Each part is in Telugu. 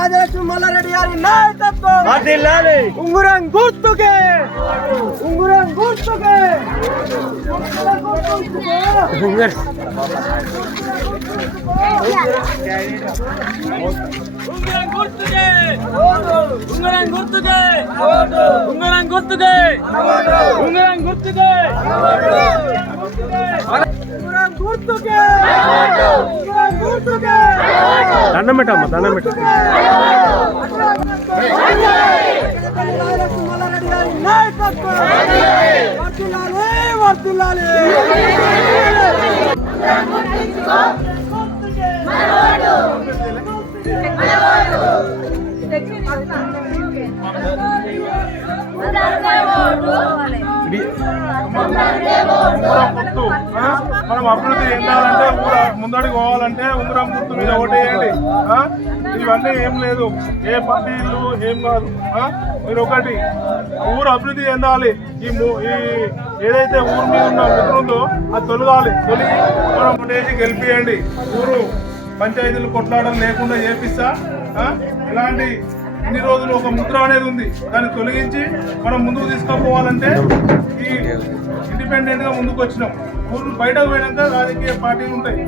రాజలక్ష్మి మల్లారెడ్డి గారి నాయకత్వం ఉంగురం గుర్తుకే ఉంగురం గుర్తుకే ఉంగురం గుర్తుకే ఉంగురం గుర్తుకే ఉంగురం గుర్తుకే ఉంగురం గుర్తుకే ఉంగురం గుర్తుకే దండం పెట్టమ్మా దండం పెట్ట మనం అభివృద్ధి చెందాలంటే ముందడికి పోవాలంటే ఉంగరం గుర్తు మీద ఓటేయండి. ఇవన్నీ ఏం లేదు, ఏ పార్టీలు ఏం కాదు. మీరు ఒకటి ఊరు అభివృద్ధి చెందాలి. ఈ ఏదైతే ఊరు మీద ఉన్న ముద్ర ఉందో అది తొలగాలి. తొలిగి మనం ఓటేసి గెలిపియండి. ఊరు పంచాయతీలు కొట్లాడడం లేకుండా చేపిస్తా. ఇలాంటి ఇన్ని రోజులు ఒక ముద్ర అనేది ఉంది, దాన్ని తొలగించి మనం ముందుకు తీసుకుపోవాలంటే ఈ ఇండిపెండెంట్ గా ముందుకు వచ్చినాం. ఊరు బయటకు పోయినాక రాజకీయ పార్టీలు ఉంటాయి.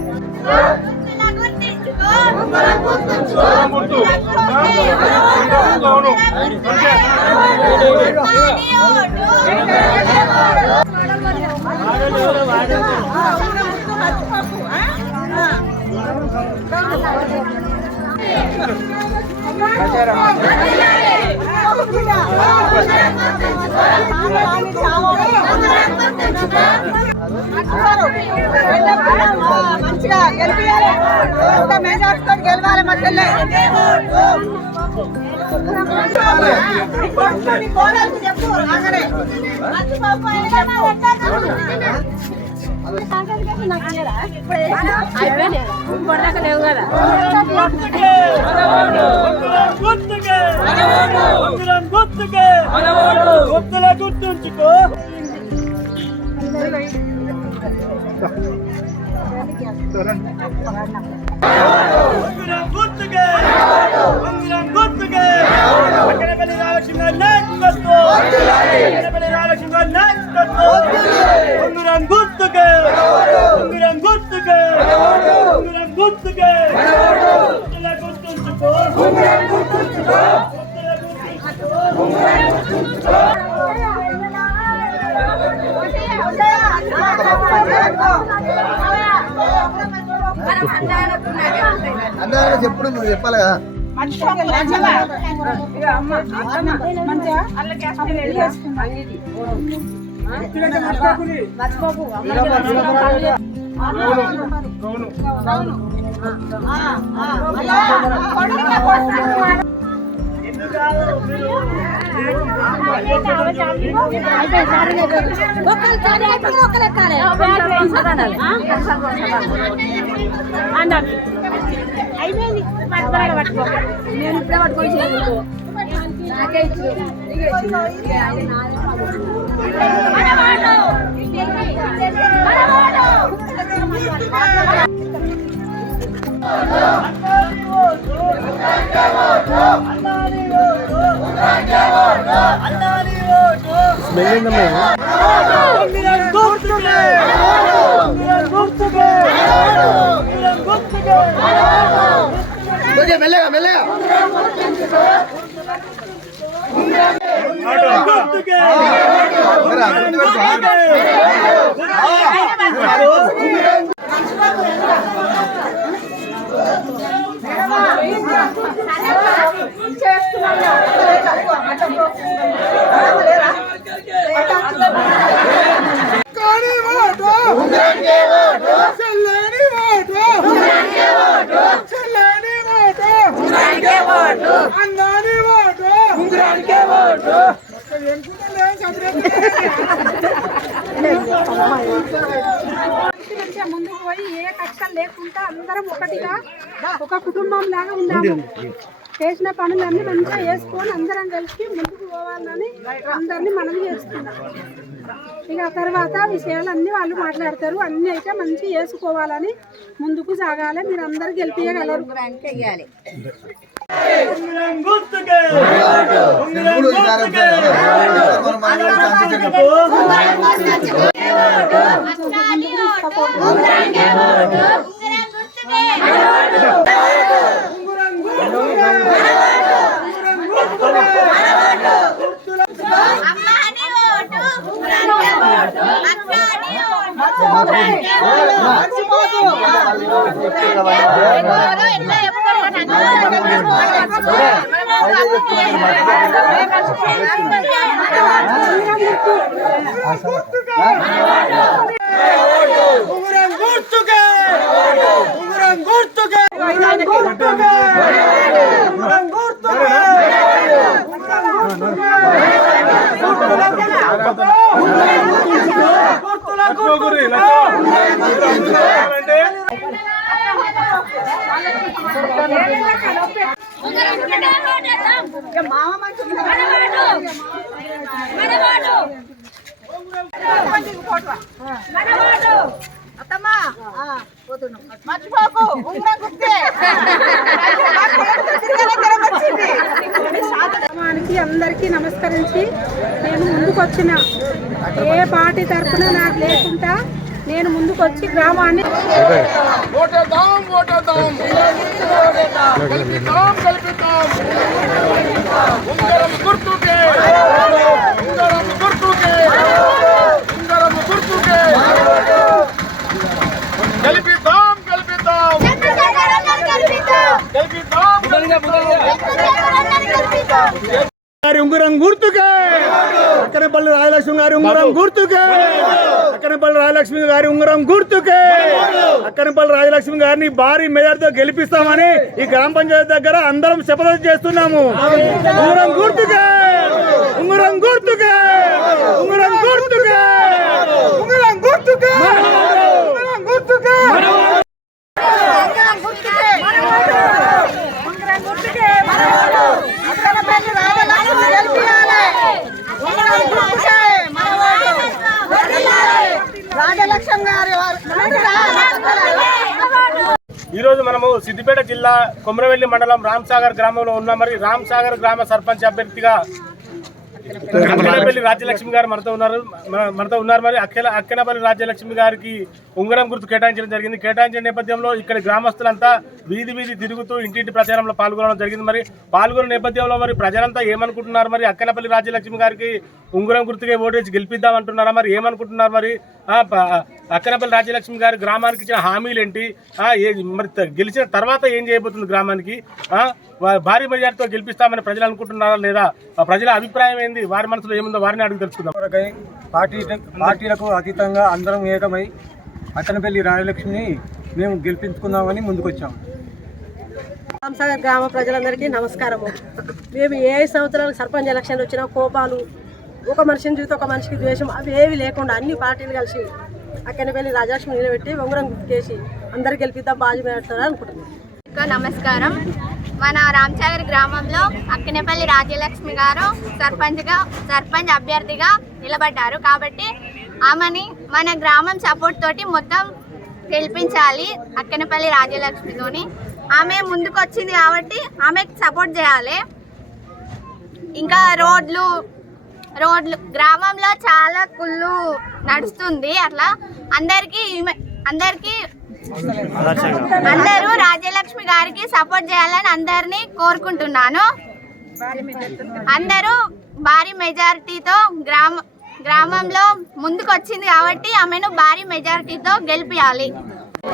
మంచిగా గెలిపియాలి, మెజార్టీతో గెలవాలి. మధ్యలో చెప్పు లేవు కదా. గుర్తుంచుకో గుర్తుకే గుర్తుకే అక్కడపల్లి రాలక్ష్మి నాయకత్వం అక్కడపల్లి రాలక్ష్మి నాయకత్వం ఉంగురం గుర్తుకే ఉంగురం గుర్తుకే ఉంగురం గుర్తుకే గుర్తుంచుకో అందరూ చెప్పుడు నువ్వు చెప్పాలి కదా. అయిపోయింది. పట్టుకో, నేను ఇప్పుడే పట్టుకొని నాకే మెల్లగా మెల్లగా ముందుకు పోయి ఏ కష్టాలు లేకుండా అందరం ఒకటిగా ఒక కుటుంబం లాగా ఉన్నాము. చేసిన పనులన్నీ మంచిగా వేసుకొని అందరం కలిసి ముందుకు పోవాలని అందరినీ మనం చేస్తున్నాం. ఇక తర్వాత విషయాలన్నీ వాళ్ళు మాట్లాడతారు. అన్నీ అయితే మంచి వేసుకోవాలని ముందుకు సాగాలి. మీరు అందరూ గెలిపియగలరు. ఉంగరం గుర్తుకే ఉంగరం గుర్తుకే మర్చిపోకు ఉంగరం గుర్తే అందరికీ నమస్కరించి నేను ముందుకొచ్చిన ఏ పార్టీ తరఫున నాకు లేకుండా నేను ముందుకొచ్చి గ్రామాన్ని ఉంగరం గుర్తుకే అక్కనపల్లి రాజలక్ష్మి గారి ఉంగరం గుర్తుకే అక్కనపల్లి రాజలక్ష్మి గారి ఉంగరం గుర్తుకే అక్కనపల్లి రాజలక్ష్మి గారిని భారీ మెజార్టీతో గెలిపిస్తామని ఈ గ్రామ పంచాయతీ దగ్గర అందరం శపథం చేస్తున్నాము. ఉంగరం గుర్తుకే ఉంగరం గుర్తుకే ఉంగరం గుర్తుకే ఉంగరం గుర్తుకే ఉంగరం గుర్తుకే ఈరోజు మనము సిద్దిపేట జిల్లా కొమరవెల్లి మండలం రామ్సాగర్ గ్రామంలో ఉన్నాం. మరి రామ్సాగర్ గ్రామ సర్పంచ్ అభ్యర్థిగా అక్కనపల్లి రాజ్యలక్ష్మి గారు మనతో ఉన్నారు. మరి అక్కనపల్లి రాజ్యలక్ష్మి గారికి ఉంగరం గుర్తు కేటాయించడం జరిగింది. కేటాయించిన నేపథ్యంలో ఇక్కడ గ్రామస్తులంతా వీధి తిరుగుతూ ఇంటింటి ప్రచారంలో పాల్గొనడం జరిగింది. మరి పాల్గొన్న నేపథ్యంలో మరి ప్రజలంతా ఏమనుకుంటున్నారు? మరి అక్కనపల్లి రాజ్యలక్ష్మి గారికి ఉంగరం గుర్తుగా ఓటేసి గెలిపిద్దామంటున్నారా? మరి ఏమనుకుంటున్నారు? మరి అక్కనపల్లి రాజ్యలక్ష్మి గారి గ్రామానికి ఇచ్చిన హామీలు ఏంటి? మరి గెలిచిన తర్వాత ఏం చేయబోతుంది? గ్రామానికి భారీ మెజార్టీతో గెలిపిస్తామని ప్రజలు అనుకుంటున్నారా లేదా? ప్రజల అభిప్రాయం ఏంది? వారి మనసులో ఏముందో వారిని అడిగి తెలుసుకుందాం. పార్టీలకు అతీతంగా అందరం ఏకమై అక్కనపల్లి రాజలక్ష్మిని మేము గెలిపించుకుందామని ముందుకొచ్చాము. రామ్సాగర్ గ్రామ ప్రజలందరికీ నమస్కారము. మేము ఏ సంవత్సరాలకు సర్పంచ్ ఎలక్షన్లు వచ్చినా కోపాలు, ఒక మనిషిని చూస్తే ఒక మనిషికి ద్వేషం అవి ఏవి లేకుండా అన్ని పార్టీలు కలిసి అక్కనపల్లి రాజలక్ష్మి నిలబెట్టి ఉంగరం గుర్తుకేసి అందరు గెలిపిద్దాం బాజీ పెడతారని అనుకుంటున్నాం. నమస్కారం. మన రామ్సాగర్ గ్రామంలో అక్కనపల్లి రాజ్యలక్ష్మి గారు సర్పంచ్ అభ్యర్థిగా నిలబడ్డారు. కాబట్టి ఆమెని మన గ్రామం సపోర్ట్ తోటి మొత్తం గెలిపించాలి. అక్కనపల్లి రాజ్యలక్ష్మితోని ఆమె ముందుకు వచ్చింది కాబట్టి ఆమెకు సపోర్ట్ చేయాలి. ఇంకా రోడ్లు గ్రామంలో చాలా కుళ్ళు నడుస్తుంది. అట్లా అందరూ రాజ్యలక్ష్మి గారికి సపోర్ట్ చేయాలని అందరినీ కోరుకుంటున్నాను. అందరూ భారీ మెజారిటీతో గ్రామంలో ముందుకు వచ్చింది కాబట్టి ఆమెను భారీ మెజారిటీతో గెలిపియాలి.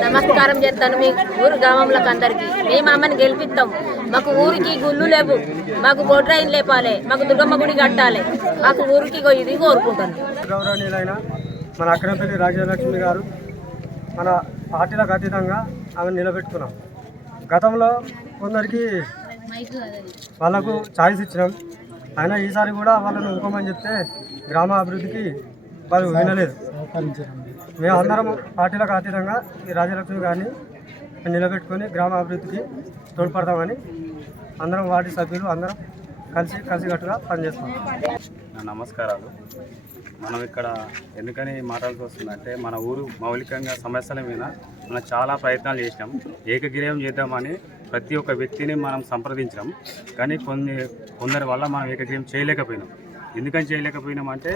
నమస్కారం చేస్తాను మీ ఊరు గ్రామంలోకి అందరికీ. మేము ఆమెను గెలిపిస్తాం. మాకు ఊరికి గుళ్ళు లేవు, మాకు బొడ్రాయిలు లేపాలి, మాకు దుర్గమ్మ గుడి కట్టాలి, మాకు ఊరికి ఇది కోరుకుంటాను. గౌరవనీయులైన మన అక్కనపల్లి రాజ్యలక్ష్మి గారు మన పార్టీలకు అతీతంగా ఆమె నిలబెట్టుకున్నాం. గతంలో కొందరికి వాళ్ళకు ఛాయిస్ ఇచ్చినాం. అయినా ఈసారి కూడా వాళ్ళను ఇంకోమని చెప్తే గ్రామ అభివృద్ధికి వాళ్ళు వినలేదు. మేము అందరం పార్టీలకు అతీతంగా ఈ రాజ్యలక్ష్మి గారిని నిలబెట్టుకొని గ్రామ అభివృద్ధికి తోడ్పడతామని అందరం వార్డు సభ్యులు అందరం కలిసికట్టుగా పనిచేస్తాం. నమస్కారాలు. మనం ఇక్కడ ఎందుకని మాట్లాడాల్సి వస్తుందంటే మన ఊరు మౌలికంగా సమస్యల మీద మనం చాలా ప్రయత్నాలు చేసినాం. ఏకగ్రీవం చేద్దామని ప్రతి ఒక్క వ్యక్తిని మనం సంప్రదించాం, కానీ కొందరి వల్ల మనం ఏకగ్రీవం చేయలేకపోయినాం. ఎందుకని చేయలేకపోయినాం అంటే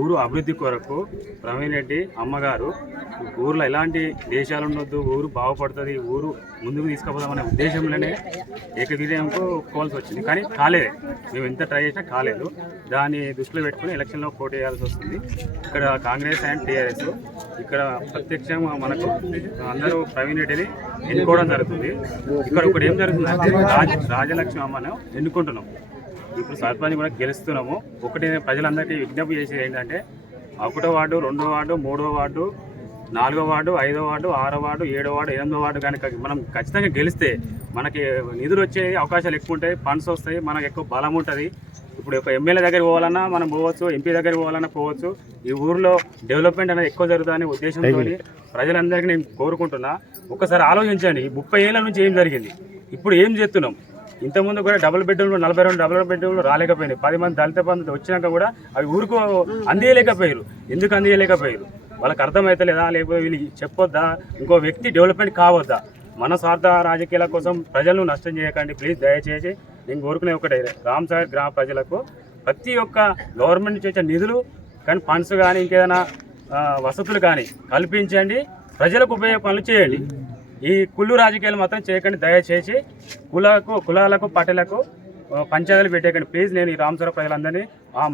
ఊరు అభివృద్ధి కొరకు ప్రవీణ్ రెడ్డి అమ్మగారు ఊర్లో ఎలాంటి దేశాలు ఉండొద్దు, ఊరు బాగుపడుతుంది, ఊరు ముందుకు తీసుకుపోదామనే ఉద్దేశంలోనే ఏకగ్రీవంకు ఒప్పుకోవాల్సి వచ్చింది. కానీ కాలేదు, మేము ఎంత ట్రై చేసినా కాలేదు. దాన్ని దృష్టిలో పెట్టుకుని ఎలక్షన్లో పోటీ చేయాల్సి వస్తుంది. ఇక్కడ కాంగ్రెస్ అండ్ టీఆర్ఎస్ ఇక్కడ ప్రత్యక్షంగా మనకు అందరూ ప్రవీణ్ రెడ్డిని ఎన్నుకోవడం జరుగుతుంది. ఇక్కడ ఒకటి ఏం జరుగుతుందంటే రాజలక్ష్మి అమ్మను ఎన్నుకుంటున్నాం. ఇప్పుడు సర్పంచ్ కూడా గెలుస్తున్నాము. ఒకటి ప్రజలందరికీ విజ్ఞప్తి చేసేది ఏంటంటే 1వ వార్డు, 2వ వార్డు, 3వ వార్డు, 4వ వార్డు, 5వ వార్డు, 6వ వార్డు, 7వ వార్డు, 8వ వార్డు కనుక మనం ఖచ్చితంగా గెలిస్తే మనకి నిధులు వచ్చే అవకాశాలు ఎక్కువ ఉంటాయి, ఫండ్స్ వస్తాయి, మనకు ఎక్కువ బలం ఉంటుంది. ఇప్పుడు ఒక ఎమ్మెల్యే దగ్గర పోవాలన్నా మనం పోవచ్చు, ఎంపీ దగ్గర పోవాలన్నా పోవచ్చు. ఈ ఊరిలో డెవలప్మెంట్ అనేది ఎక్కువ జరుగుతుందనే ఉద్దేశంతో ప్రజలందరికీ నేను కోరుకుంటున్నా. ఒక్కసారి ఆలోచించండి, 30 ఏళ్ళ నుంచి ఏం జరిగింది, ఇప్పుడు ఏం చేస్తున్నాం. ఇంతకుముందు కూడా డబుల్ బెడ్రూమ్లు 42 డబుల్ బెడ్రూమ్లు రాలేకపోయినాయి. 10 మంది దళిత బంధువులు వచ్చినాక కూడా అవి ఊరుకు అందియలేకపోయారు. ఎందుకు అందియలేకపోయారు? వాళ్ళకి అర్థమవుతలేదా, లేకపోతే వీళ్ళు చెప్పొద్దా, ఇంకో వ్యక్తి డెవలప్మెంట్ కావద్దా? మన స్వార్థ రాజకీయాల కోసం ప్రజలను నష్టం చేయకండి ప్లీజ్. దయచేసి నేను కోరుకునే ఒకటే, రామసాగర్ గ్రామ ప్రజలకు ప్రతి ఒక్క గవర్నమెంట్ నుంచి వచ్చే నిధులు కానీ ఫండ్స్ కానీ ఇంకేదైనా వసతులు కానీ కల్పించండి, ప్రజలకు ఉపయోగ పనులు చేయండి. ఈ కుళ్ళు రాజకీయాలు మాత్రం చేయకండి దయచేసి. కులాలకు పార్టీలకు పంచాయతీలు పెట్టేయకండి ప్లీజ్. నేను ఈ రామసాగర్ ప్రజలందరినీ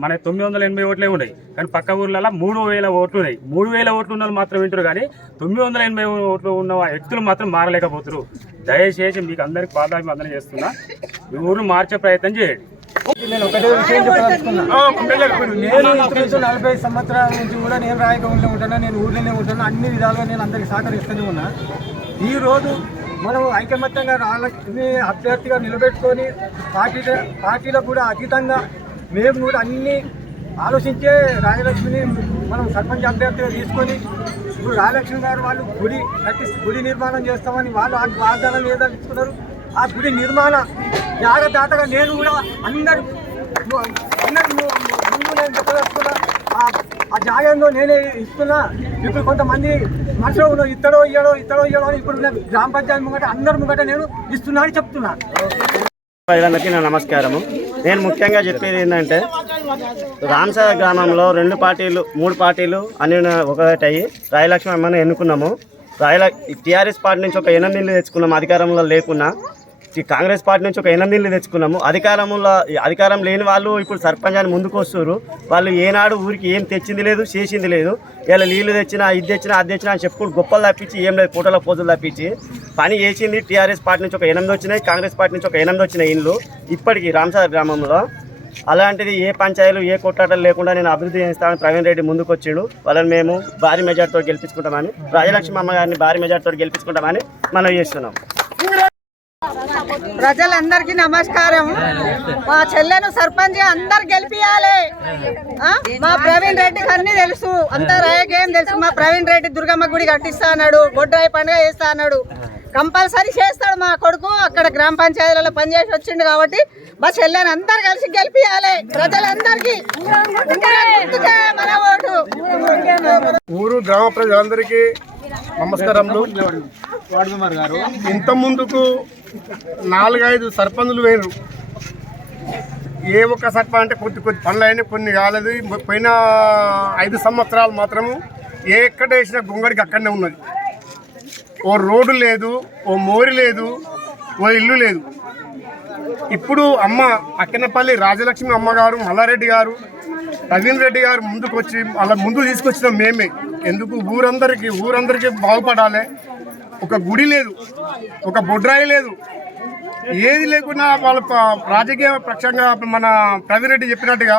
మన 980 ఓట్లే ఉన్నాయి, కానీ పక్క ఊర్లలో 3000 ఓట్లు ఉన్నాయి. 3000 ఓట్లు ఉన్న వాళ్ళు మాత్రం వింటారు, కానీ 980 ఓట్లు ఉన్న వ్యక్తులు మాత్రం మారలేకపోతారు. దయచేసి మీకు అందరికి పాదాభివందన చేస్తున్నా, ఈ ఊరు మార్చే ప్రయత్నం చేయండి. నేను ఒకటే విషయం చెప్పదలుచుకున్నాను. నేను ఇంచుమించు 40 సంవత్సరాల నుంచి కూడా నేను రాయగంలో ఉంటాను, నేను ఊర్లోనే ఉంటాను. అన్ని విధాలుగా నేను అందరికి సహకరిస్తూనే ఉన్నా. ఈరోజు మనం ఐకమత్యంగా రాజలక్ష్మి అభ్యర్థిగా నిలబెట్టుకొని పార్టీలకు కూడా అతీతంగా మేము కూడా అన్ని ఆలోచించే రాజలక్ష్మిని మనం సర్పంచ్ అభ్యర్థిగా తీసుకొని ఇప్పుడు రాజలక్ష్మి గారు వాళ్ళు గుడి నిర్మాణం చేస్తామని వాళ్ళు వాగ్దానం ఏదలుచుకున్నారు. ఆ గుడి నిర్మాణ జాగ్రత్తగా నేను కూడా అందరు ముందు నేను చెప్పదలుచుకున్నా. ఆ జాగ్రత్తలో నేనే ఇస్తున్నా. ఇప్పుడు కొంతమంది మనుషులు ఇత్తడో ఇయ్యడో అని ఇప్పుడు గ్రామ పంచాయతీ ముంగట అందరి ముంగట నేను ఇస్తున్నా అని చెప్తున్నా. ప్రజలందరికీ నా నమస్కారము. నేను ముఖ్యంగా చెప్పేది ఏంటంటే రామసాగర్ గ్రామంలో 3 పార్టీలు అన్ని ఒకటయ్యి రాజలక్ష్మి అమ్మని ఎన్నుకున్నాము. టీఆర్ఎస్ పార్టీ నుంచి ఒక 8 నీళ్ళు తెచ్చుకున్నాము, అధికారంలో లేకున్నా. కాంగ్రెస్ పార్టీ నుంచి ఒక 8 నీళ్ళు తెచ్చుకున్నాము. అధికారం లేని వాళ్ళు ఇప్పుడు సర్పంచ్ అని ముందుకు వస్తారు. వాళ్ళు ఏనాడు ఊరికి ఏం తెచ్చింది లేదు, చేసింది లేదు. ఇలా నీళ్ళు తెచ్చినా, ఇది తెచ్చినా, అది తెచ్చినా అని చెప్పుకుంటూ గొప్పలు తప్పించి ఏం లేదు, ఫోటోల పోజులు తప్పించి పని చేసింది. టీఆర్ఎస్ పార్టీ నుంచి ఒక 8 వచ్చినాయి, కాంగ్రెస్ పార్టీ నుంచి ఒక 8 వచ్చినాయి ఇండ్లు ఇప్పటికీ రామసాగర్ గ్రామంలో. అలాంటిది ఏ పంచాయతీలు ఏ కొట్లాటలు లేకుండా నేను అభివృద్ధి చేస్తానని ప్రవీణ్ రెడ్డి ముందుకు వచ్చిండు. వాళ్ళని మేము భారీ మెజార్టీతో గెలిపించుకుంటామని, రాజలక్ష్మి అమ్మగారిని భారీ మెజార్టీతో గెలిపించుకుంటామని మనం చేస్తున్నాం. ప్రజలందరికీ నమస్కారం. మా చెల్లెను సర్పంచ్ అందరు గెలిపియాలి. మా ప్రవీణ్ రెడ్డికి అన్ని తెలుసు, అంతా రాయకేం తెలుసు. మా ప్రవీణ్ రెడ్డి దుర్గమ్మ గుడి కట్టిస్తా అన్నాడు, బొడ్రాయి పండుగ చేస్తా అన్నాడు. కంపల్సరీ చేస్తాడు మా కొడుకు. అక్కడ గ్రామ పంచాయతీలలో పనిచేసి వచ్చిండు కాబట్టి మా చెల్లెని అందరు కలిసి గెలిపియాలి. ప్రజలందరికీ మన ఓటు. ఊరు గ్రామ ప్రజలందరికీ నమస్కారములు. ఇంత ముందుకు 4-5 సర్పంచులు వేరు. ఏ ఒక్క సర్పంచ్ అంటే కొద్ది పనులు అయినా కొన్ని కాలేదు. పోయిన 5 సంవత్సరాలు మాత్రము ఎక్కడ వేసిన గుంగడికి అక్కడనే ఉన్నది. ఓ రోడ్డు లేదు, ఓ మోరి లేదు, ఓ ఇల్లు లేదు. ఇప్పుడు అక్కెనపల్లి రాజలక్ష్మి అమ్మగారు, మల్లారెడ్డి గారు, ప్రవీణ్ రెడ్డి గారు ముందుకు వచ్చి అలా ముందు తీసుకొచ్చిన మేమే. ఎందుకు ఊరందరికీ బాగుపడాలి. ఒక గుడి లేదు, ఒక బొడ్రాయి లేదు, ఏది లేకున్నా వాళ్ళ రాజకీయ పక్షంగా మన ప్రవీణ్ రెడ్డి చెప్పినట్టుగా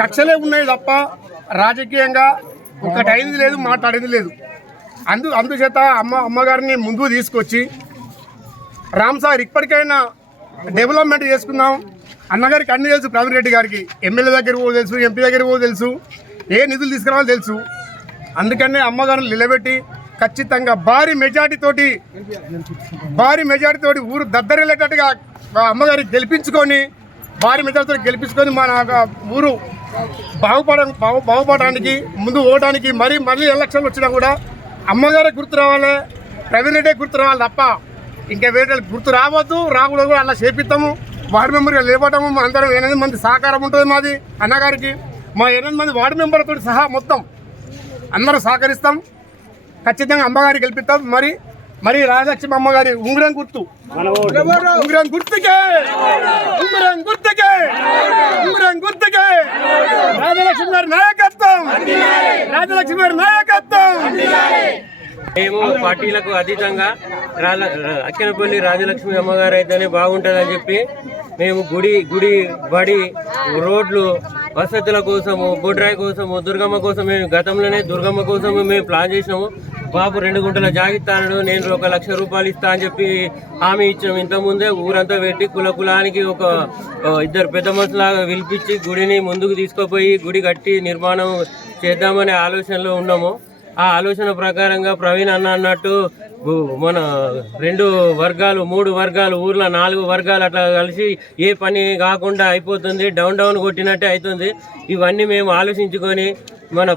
కక్షలే ఉన్నాయి తప్ప రాజకీయంగా ఒకటి అయింది లేదు, మాట్లాడింది లేదు. అందుచేత అమ్మగారిని ముందుకు తీసుకొచ్చి రామసాగర్ ఇప్పటికైనా డెవలప్మెంట్ చేసుకుందాం. అన్నగారికి అన్ని తెలుసు, ప్రవీణ్ రెడ్డి గారికి ఎమ్మెల్యే దగ్గర కూడా తెలుసు, ఎంపీ దగ్గర కూడా తెలుసు, ఏ నిధులు తీసుకురావాలో తెలుసు. అందుకనే అమ్మగారిని నిలబెట్టి ఖచ్చితంగా భారీ మెజార్టీతోటి ఊరు దద్దరిల్లేటట్టుగా అమ్మగారికి భారీ మెజార్టీతో గెలిపించుకొని మన ఊరు బాగుపడడానికి ముందు పోవడానికి మళ్ళీ ఎలక్షన్లు వచ్చినా కూడా అమ్మగారే గుర్తు రావాలి, ప్రవీణ్ రెడ్డి గుర్తు రావాలి తప్ప ఇంకా వేరే గుర్తు రావద్దు, రాకూడదు, అలా చేపిస్తాము. వార్డు మెంబర్గా లేపటము అందరం 8 మంది సహకారం ఉంటుంది మాది అన్నగారికి. మా 8 మంది వార్డు మెంబర్తో సహా మొత్తం అందరూ సహకరిస్తాం. ఖచ్చితంగా అమ్మగారికి గెలిపిస్తాం. మరి రాజలక్ష్మి అమ్మగారి ఉంగరం గుర్తు, ఉంగరం గుర్తుకే, ఉంగరం గుర్తుకే, ఉంగరం గుర్తుకే. రాజలక్ష్మి గారి నాయకత్వం, రాజలక్ష్మి గారి నాయకత్వం. మేము పార్టీలకు అతీతంగా అక్కెనపల్లి రాజలక్ష్మి అమ్మగారు అయితేనే బాగుంటుందని చెప్పి మేము గుడి బడి రోడ్లు వసతుల కోసము, బొడ్రాయి కోసము, దుర్గమ్మ కోసం మేము గతంలోనే దుర్గమ్మ కోసము మేము ప్లాన్ చేసినాము. బాబు 2 గుంటల జాగిస్తాను, నేను 1 లక్ష రూపాయలు ఇస్తా అని చెప్పి హామీ ఇచ్చాము. ఇంతకుముందే ఊరంతా పెట్టి కులానికి ఒక 2 పెద్ద మనుషులాగా పిలిపించి గుడిని ముందుకు తీసుకుపోయి గుడి కట్టి నిర్మాణం చేద్దామనే ఆలోచనలో ఉన్నాము. ఆ ఆలోచన ప్రకారంగా ప్రవీణ్ అన్నట్టు మన 2 వర్గాలు 3 వర్గాలు ఊర్లో 4 వర్గాలు అట్లా కలిసి ఏ పని కాకుండా అయిపోతుంది, డౌన్ కొట్టినట్టే అవుతుంది. ఇవన్నీ మేము ఆలోచించుకొని మన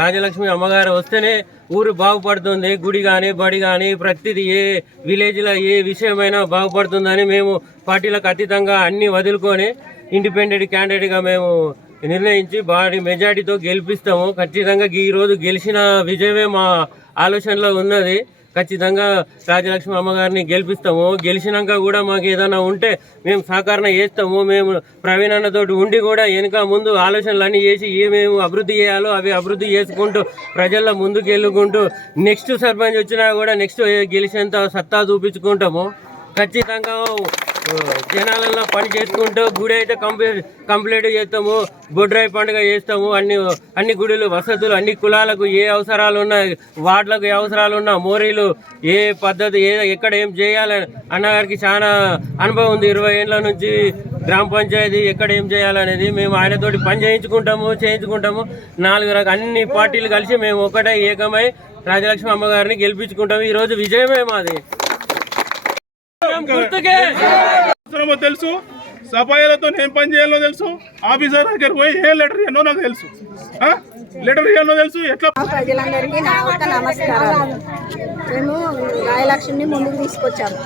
రాజలక్ష్మి అమ్మగారు వస్తేనే ఊరు బాగుపడుతుంది, గుడి కానీ బడి కానీ ప్రతిదీ ఏ విలేజ్లో ఏ విషయమైనా బాగుపడుతుందని మేము పార్టీలకు అతీతంగా అన్ని వదులుకొని ఇండిపెండెంట్ క్యాండిడేట్గా మేము నిర్ణయించి భారీ మెజార్టీతో గెలిపిస్తాము. ఖచ్చితంగా ఈరోజు గెలిచిన విజయమే మా ఆలోచనలో ఉన్నది. ఖచ్చితంగా రాజలక్ష్మి అమ్మగారిని గెలిపిస్తాము. గెలిచినాక కూడా మాకు ఏదైనా ఉంటే మేము సహకారం చేస్తాము. మేము ప్రవీణ్ అన్నతోటి ఉండి కూడా వెనుక ముందు ఆలోచనలు అన్నీ చేసి ఏమేమి అభివృద్ధి చేయాలో అవి అభివృద్ధి చేసుకుంటూ ప్రజల్లో ముందుకు వెళ్ళుకుంటూ నెక్స్ట్ సర్పంచ్ వచ్చినా కూడా నెక్స్ట్ గెలిచేంత సత్తా చూపించుకుంటాము. ఖచ్చితంగా జనాలలో పని చేసుకుంటూ గుడి అయితే కంప్లీట్ చేస్తాము. బొడ్రాయి పండుగ చేస్తాము. అన్ని గుడులు వసతులు అన్ని కులాలకు ఏ అవసరాలు ఉన్నా, వార్డులకు ఏ అవసరాలు ఉన్నా, మోరీలు ఏ పద్ధతి ఎక్కడ ఏం చేయాలని అన్నగారికి చాలా అనుభవం ఉంది. 20 ఏళ్ళ నుంచి గ్రామ పంచాయతీ ఎక్కడ ఏం చేయాలనేది మేము ఆయనతోటి పని చేయించుకుంటాము. 4 అన్ని పార్టీలు కలిసి మేము ఒకటే ఏకమై రాజలక్ష్మి అమ్మగారిని గెలిపించుకుంటాము. ఈరోజు విజయమే మాది. తెలుసు, సఫాయిలతో ఏం పని చేయాలో తెలుసు, ఆఫీసర్ దగ్గర పోయి ఏ లెటర్ ఇవ్వనో నాకు తెలుసు, లెటర్ ఇవ్వనో తెలుసు. ఎట్లా ప్రజలందరికీ నా యొక్క నమస్కారాలు. మేము రాయలక్ష్మిని ముందుకు తీసుకొచ్చాము,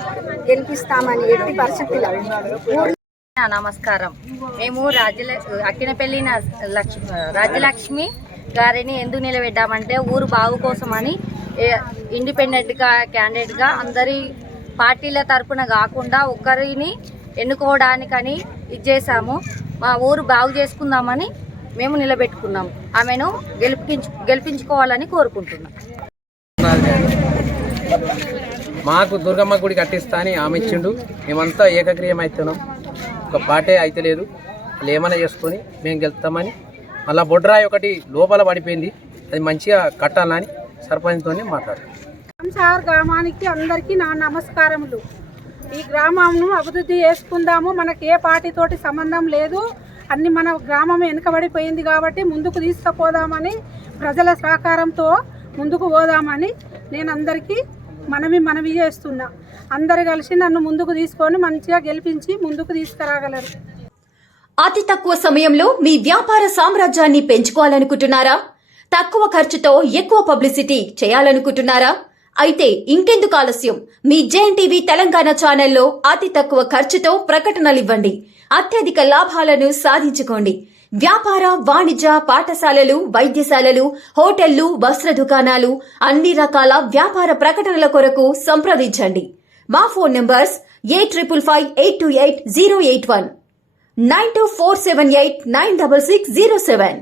గెలిపిస్తామని ఎట్టి పరిస్థితిలో. నమస్కారం. మేము అక్కినపల్లి రాజ్యలక్ష్మి గారిని ఎందుకు నిలబెట్టామంటే ఊరు బాగు కోసమని ఇండిపెండెంట్గా క్యాండిడేట్గా అందరి పార్టీల తరపున కాకుండా ఒక్కరిని ఎన్నుకోవడానికని ఇచ్చేసాము. మా ఊరు బాగు చేసుకుందామని మేము నిలబెట్టుకున్నాము. ఆమెను గెలిపించుకోవాలని కోరుకుంటున్నాం. మాకు దుర్గమ్మ గుడి కట్టిస్తా అని ఆమె ఇచ్చిండు. మేమంతా ఏకగ్రీయం అవుతున్నాం. ఒక పార్టీ అయితే లేదు, వాళ్ళు ఏమైనా చేసుకొని మేము గెలుస్తామని. మళ్ళీ బొడ్రాయి ఒకటి లోపల పడిపోయింది, అది మంచిగా కట్టాలని సర్పంచ్తో మాట్లాడారు. రాంసాగర్ గ్రామానికి అందరికీ నా నమస్కారములు. ఈ గ్రామంను అభివృద్ధి చేసుకుందాము. మనకి ఏ పార్టీతోటి సంబంధం లేదు. అన్ని మన గ్రామం వెనుకబడిపోయింది కాబట్టి ముందుకు తీసుకుపోదామని, ప్రజల సహకారంతో ముందుకు పోదామని నేను అందరికీ మనవి చేస్తున్నా. అందరు కలిసి నన్ను ముందుకు తీసుకొని మంచిగా గెలిపించి ముందుకు తీసుకురాగలరు. అతి తక్కువ సమయంలో మీ వ్యాపార సామ్రాజ్యాన్ని పెంచుకోవాలనుకుంటున్నారా? తక్కువ ఖర్చుతో ఎక్కువ పబ్లిసిటీ చేయాలనుకుంటున్నారా? అయితే ఇంకెందుకు ఆలస్యం? మీ జేఎన్టీవీ తెలంగాణ ఛానల్లో అతి తక్కువ ఖర్చుతో ప్రకటనలివ్వండి. అత్యధిక లాభాలను సాధించుకోండి. వ్యాపార, వాణిజ్య, పాఠశాలలు, వైద్యశాలలు, హోటళ్లు, వస్త్ర దుకాణాలు, అన్ని రకాల వ్యాపార ప్రకటనల కొరకు సంప్రదించండి. మా ఫోన్ నంబర్స్ 8558288081, 9247896607.